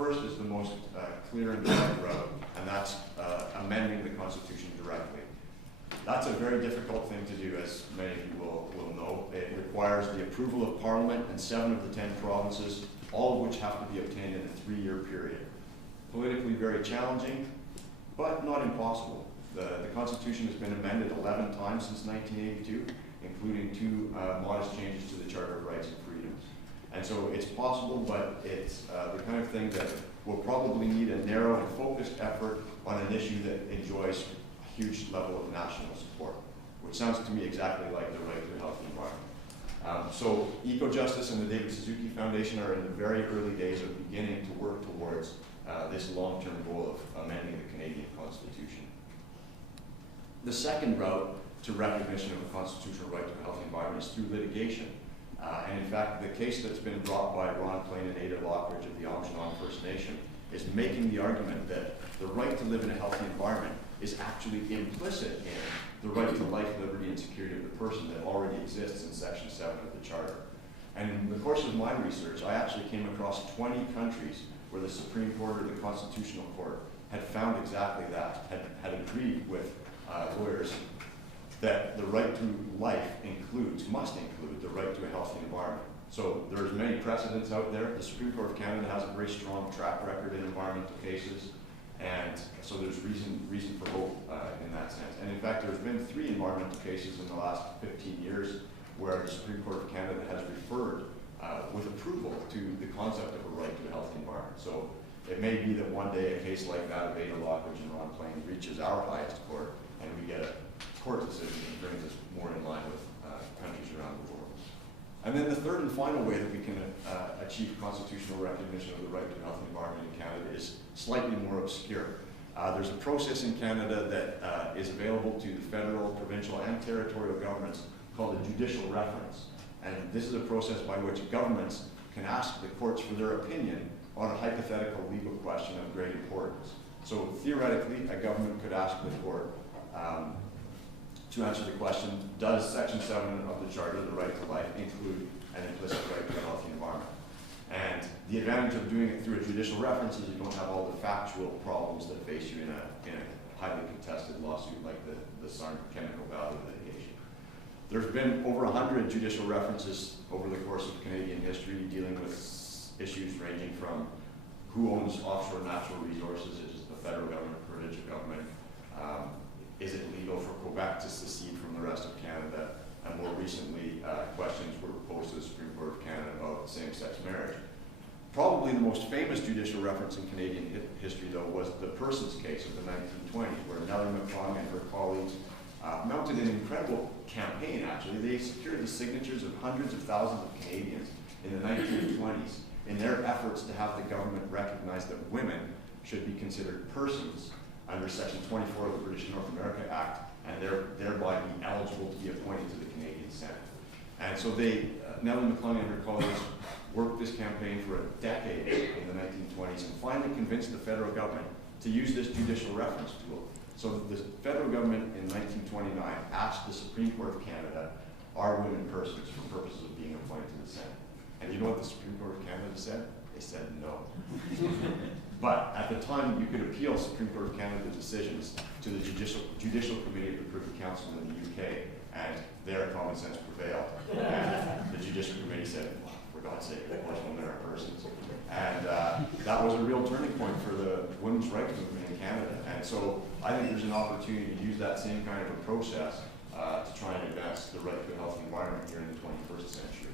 first is the most clear and direct route, and that's amending the Constitution directly. That's a very difficult thing to do, as many of you will know. It requires the approval of Parliament and 7 of the 10 provinces, all of which have to be obtained in a 3-year period. Politically very challenging, but not impossible. The Constitution has been amended 11 times since 1982, including 2 modest changes to the Charter of Rights and Freedoms. And so it's possible, but it's the kind of thing that will probably need a narrow and focused effort on an issue that enjoys a huge level of national support, which sounds to me exactly like the right to a healthy environment. So Eco-Justice and the David Suzuki Foundation are in the very early days of beginning to work towards this long-term goal of amending the Canadian Constitution. The second route to recognition of a constitutional right to a healthy environment is through litigation. And in fact, the case that's been brought by Ron Plain and Ada Lockridge of the Anishinaabe First Nation is making the argument that the right to live in a healthy environment is actually implicit in the right to life, liberty, and security of the person that already exists in Section 7 of the Charter. And in the course of my research, I actually came across 20 countries where the Supreme Court or the Constitutional Court had found exactly that, had agreed with lawyers that the right to life must include the right to a healthy environment. So there's many precedents out there. The Supreme Court of Canada has a very strong track record in environmental cases, and so there's reason for hope in that sense. And in fact, there's been 3 environmental cases in the last 15 years where the Supreme Court of Canada has referred with approval to the concept of a right to a healthy environment. So it may be that one day a case like that of Ada Lockridge and Ron Plain reaches our highest court, and we get a court decision that brings us more in line with countries around the world. And then the third and final way that we can achieve constitutional recognition of the right to a healthy environment in Canada is slightly more obscure. There's a process in Canada that is available to the federal, provincial, and territorial governments called a judicial reference. And this is a process by which governments can ask the courts for their opinion on a hypothetical legal question of great importance. So theoretically, a government could ask the court to answer the question, does Section 7 of the Charter, the right to life, include an implicit right to a healthy environment? And the advantage of doing it through a judicial reference is you don't have all the factual problems that face you in a highly contested lawsuit like the Sarn Chemical Valley litigation. There's been over 100 judicial references over the course of Canadian history dealing with issues ranging from who owns offshore natural resources, is it the federal government, provincial government, is it legal for Quebec to secede from the rest of Canada? And more recently, questions were posed to the Supreme Court of Canada about same-sex marriage. Probably the most famous judicial reference in Canadian history, though, was the Persons case of the 1920s, where Nellie McClung and her colleagues mounted an incredible campaign, actually. They secured the signatures of hundreds of thousands of Canadians in the 1920s in their efforts to have the government recognize that women should be considered persons under Section 24 of the British North America Act, and thereby be eligible to be appointed to the Canadian Senate. And so Nellie McClung and her colleagues worked this campaign for a decade in the 1920s and finally convinced the federal government to use this judicial reference tool. So the federal government in 1929 asked the Supreme Court of Canada, are women persons for purposes of being appointed to the Senate? And you know what the Supreme Court of Canada said? They said no. But at the time, you could appeal Supreme Court of Canada decisions to the Judicial Committee of the Privy Council in the UK, and their common sense prevailed. And the Judicial Committee said, oh, for God's sake, of course women are persons. And that was a real turning point for the women's rights movement in Canada. And so I think there's an opportunity to use that same kind of a process to try and advance the right to a healthy environment here in the 21st century.